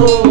Oh.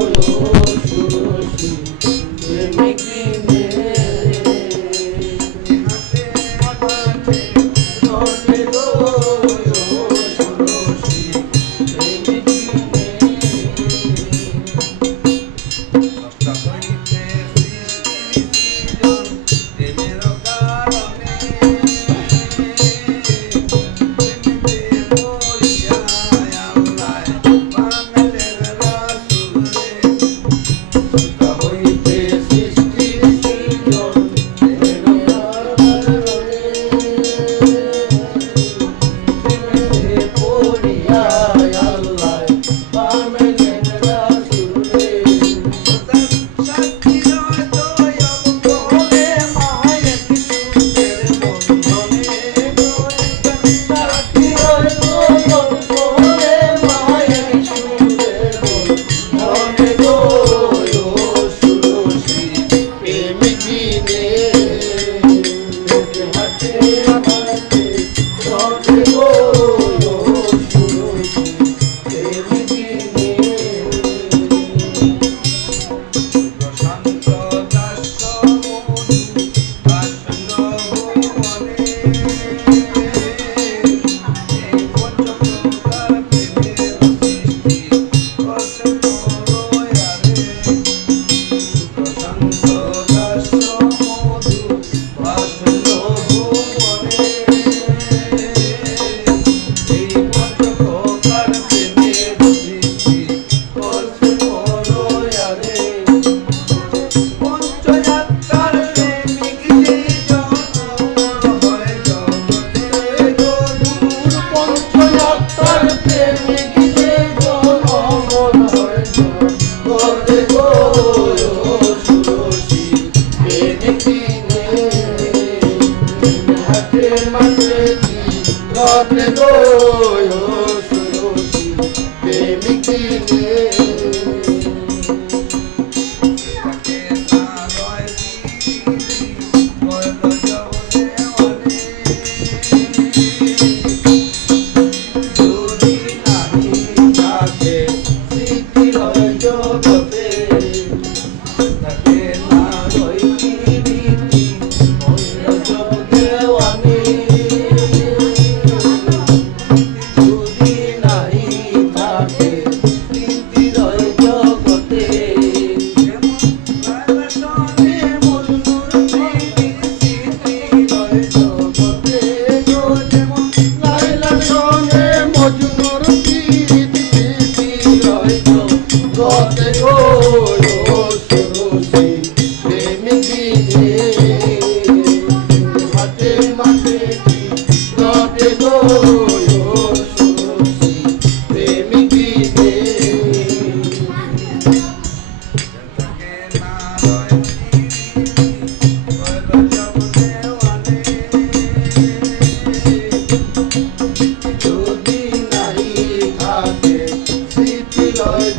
ঘটে গো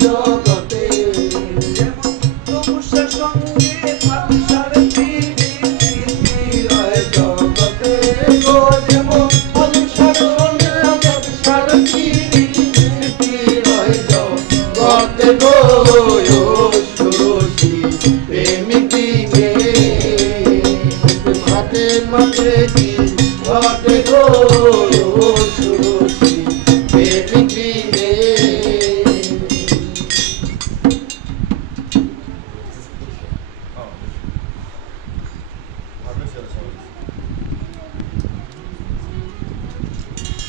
জগতে তপস্যার সঙ্গে পাপিসার রয় জগতে গো যেমন পাপিসার সঙ্গে পাপিসার রয় জগতে গো